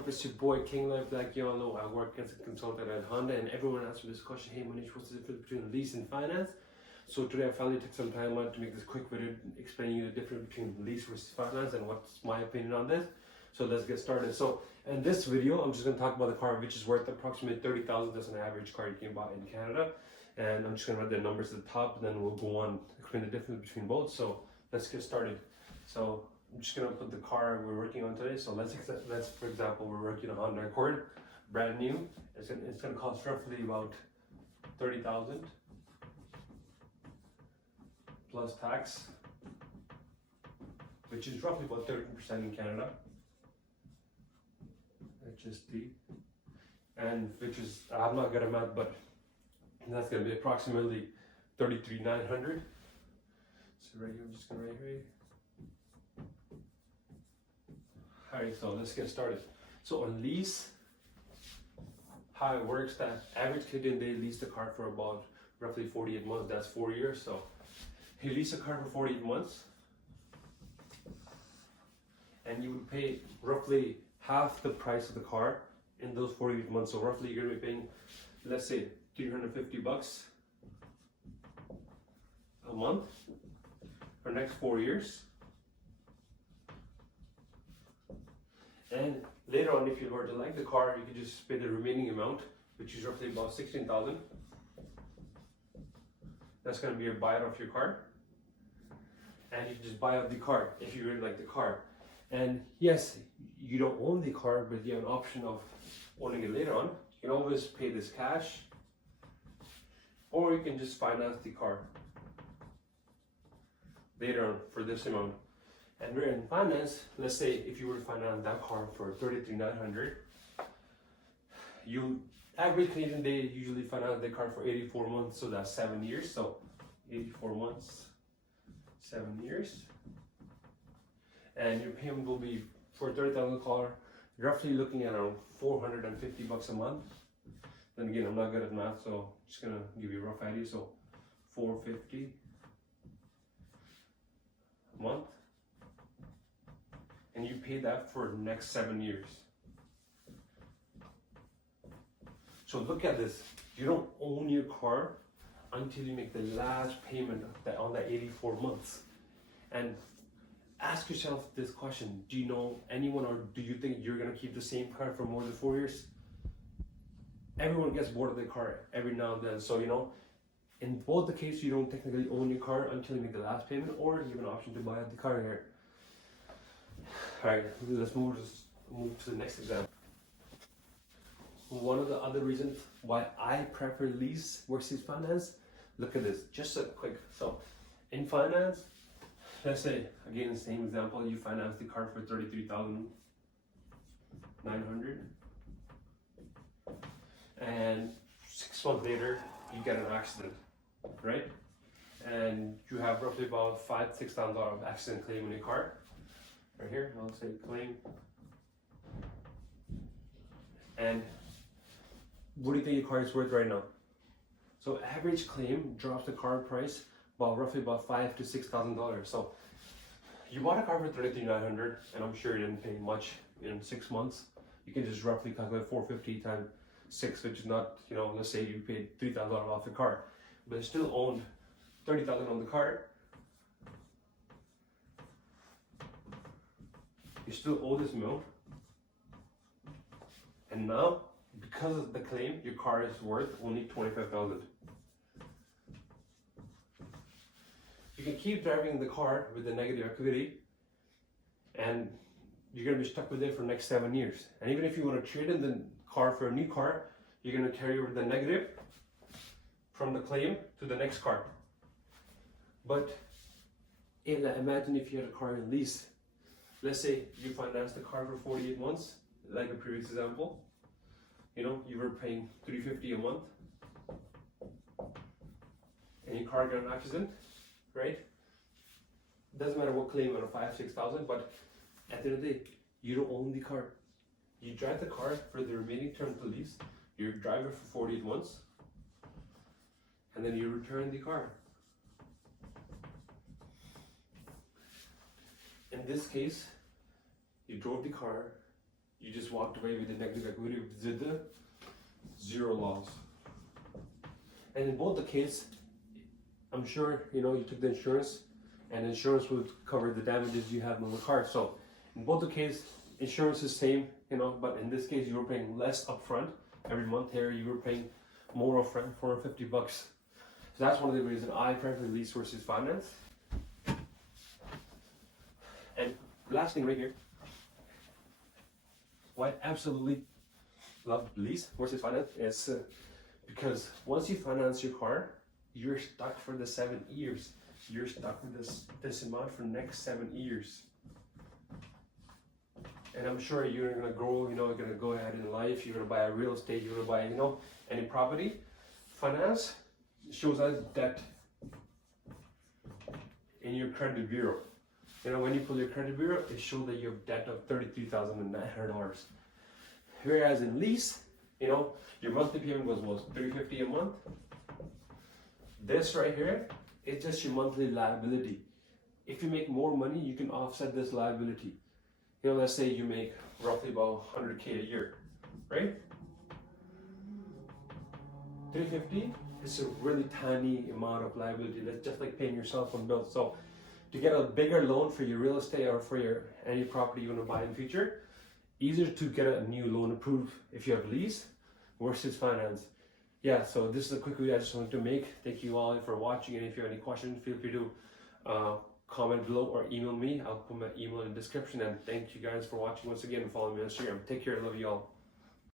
up? It's your boy King Life. Like you all know, I work as a consultant at Honda, and everyone asks me this question: hey Manish, what's the difference between lease and finance? So today I finally took some time out to make this quick video explaining you the difference between lease versus finance and what's my opinion on this. So let's get started. So in this video, I'm just going to talk about the car which is worth approximately $30,000. That's an average car you can buy in Canada. And I'm just going to write the numbers at the top, and then we'll go on explain the difference between both. So let's get started. So I'm just going to put the car we're working on today. So let's for example, we're working on a Honda Accord, brand new. It's going to cost roughly about $30,000 plus tax, which is roughly about 13% in Canada. HST, and which is, I'm not good at math, but that's going to be approximately $33,900. So right here, I'm just going to write here. Alright, so let's get started. So on lease, how it works, that average Canadian, they lease the car for about roughly 48 months. That's 4 years. So you lease a car for 48 months, and you would pay roughly half the price of the car in those 48 months. So roughly you're going to be paying, let's say, $350 a month for the next 4 years. And later on, if you were to like the car, you could just pay the remaining amount, which is roughly about $16,000. That's going to be a buyout of your car, and you can just buy out the car if you really like the car. And yes, you don't own the car, but you have an option of owning it later on. You can always pay this cash, or you can just finance the car later on for this amount. And we're in finance. Let's say if you were to finance that car for $33,900, you average Canadian, they usually finance the car for 84 months, so that's 7 years. So 84 months, 7 years. And your payment will be for a $30,000 car, roughly looking at around $450 a month. Then again, I'm not good at math, so I'm just gonna give you a rough idea. So $450 a month, and you pay that for the next 7 years. So look at this. You don't own your car until you make the last payment on that 84 months. And ask yourself this question: do you know anyone, or do you think you're going to keep the same car for more than 4 years? Everyone gets bored of their car every now and then. So, you know, in both the cases, you don't technically own your car until you make the last payment, or you have an option to buy out the car here. Alright, let's move to the next example. One of the other reasons why I prefer lease versus finance, look at this, just a quick. So in finance, let's say, again, the same example, you finance the car for $33,900, and 6 months later, you get an accident, right? And you have roughly about $5,000-6,000 of accident claim in your car. Right here, I'll say claim. And what do you think your car is worth right now? So average claim drops the car price roughly about $5,000 to $6,000. So you bought a car for $33,900, and I'm sure you didn't pay much in 6 months. You can just roughly calculate 450 times 6, which is not, you know, let's say you paid $3,000 off the car, but you still owned $30,000 on the car. You still owe this amount, and now because of the claim, your car is worth only $25,000. You can keep driving the car with the negative equity, and you're going to be stuck with it for the next 7 years. And even if you want to trade in the car for a new car, you're going to carry over the negative from the claim to the next car. But imagine if you had a car in lease. Let's say you financed the car for 48 months, like the previous example. You know, you were paying $350 a month, and your car got an accident, right? Doesn't matter what claim, out of $5,000-6,000, but at the end of the day, you don't own the car. You drive the car for the remaining term to lease. You drive it for 48 months, and then you return the car. In this case, you drove the car, you just walked away with the negative equity, zero loss. And in both the case, I'm sure you know you took the insurance, and insurance would cover the damages you have on the car. So in both the case, insurance is same, you know, but in this case you were paying less upfront every month. Here you were paying more upfront, $450. So that's one of the reasons I prefer lease versus finance. And last thing right here, why I absolutely love lease versus finance is because once you finance your car, you're stuck for the 7 years. You're stuck with this amount for the next 7 years. And I'm sure you're gonna grow, you know, you're gonna go ahead in life, you're gonna buy a real estate, you're gonna buy, you know, any property. Finance shows us debt in your credit bureau. You know, when you pull your credit bureau, it shows that you have debt of $33,900. Whereas in lease, you know, your monthly payment was $350 a month. This right here, it's just your monthly liability. If you make more money, you can offset this liability. You know, let's say you make roughly about 100K a year, right? 350 is a really tiny amount of liability. That's just like paying your cell phone bill. So to get a bigger loan for your real estate or for your any property you want to buy in the future, easier to get a new loan approved if you have lease versus finance. Yeah, so this is a quick video I just wanted to make. Thank you all for watching, and if you have any questions, feel free to comment below or email me. I'll put my email in the description, and thank you guys for watching once again and follow me on Instagram. Take care, love you all.